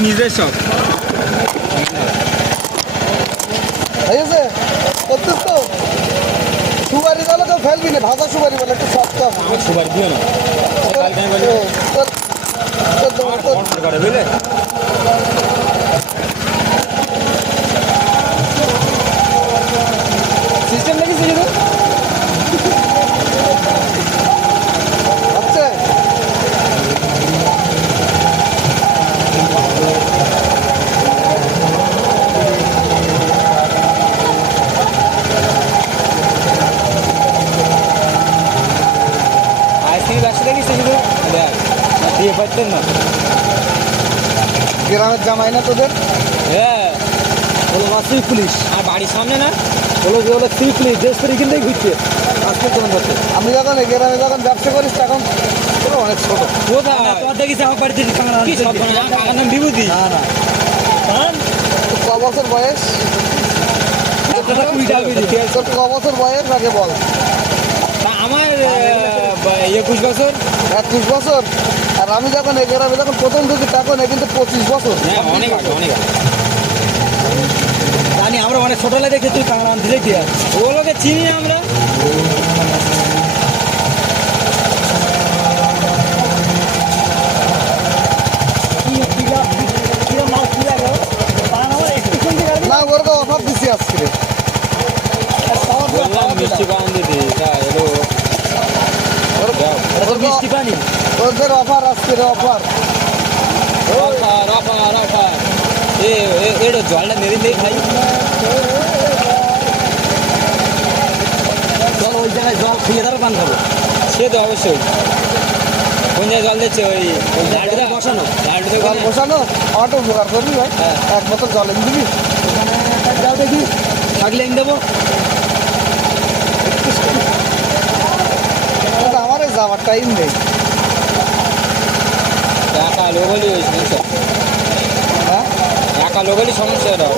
নিজের সব হয়েছে করছিস তো সুপারি তাহলে তো ফেলবি না ভাজা সুপারি বলে একটু শক্ত আমার সুপারি দিও না করে বুঝলে সিস্টেম লাগিয়েছে কিন্তু আচ্ছা ব্যবসা দেখিস কিন্তু দেখ দিয়ে পারতেন না গ্রামের জামাই না তোদের হ্যাঁ বলো মাসি পুলিশ আর বাড়ির সামনে না বলো যে বলে সিল পুলিশ ড্রেস পরে কিনতেই ঘুরছে আজকে তোমার কাছে আমি যখন এই গ্রামে যখন ব্যবসা করিস তখন তোর অনেক ছোট কোথায় তোর দেখিস আমার বাড়িতে কি সব কাকার নাম বিভূতি না না ক বছর বয়স তোর ক বছর বয়স আগে বল আমার 21 বছর 21 বছর আর আমি যখন এই গ্রামে যখন প্রথম ঢুকি তখন কিন্তু 25 বছর হ্যাঁ অনেক আগে অনেক আগে জানি আমরা অনেক ছোটবেলায় দেখে তুই কাঁকড়া দিলে কি ওগুলোকে চিনি না আমরা না ওর তো অফার দিছি আজকে বললাম মিষ্টি পান দিদি তা এলো মিষ্টি পানি ওদের অফার আজকে অফার অফার অফার অফার এটা জলটা মেরে দিয়ে খাই চল ওই জায়গায় জল খেয়ে তারও পান খাবো সে তো অবশ্যই কোন জায়গায় জল দিচ্ছে ওই লাডুতে বসানো লাডুতে জল বসানো অটো উপকার করবি ভাই হ্যাঁ। এক বোতল জল এনে দিবি যাও দেখি থাকলে এনে দেবো আমার যাওয়ার টাইম নেই একা লোকলি ওই সমস্যা হ্যাঁ একা লোকলি সমস্যা এটা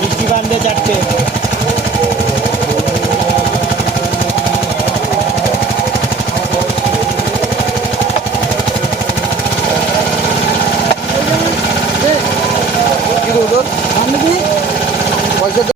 মিষ্টি পান দিয়ে 4টে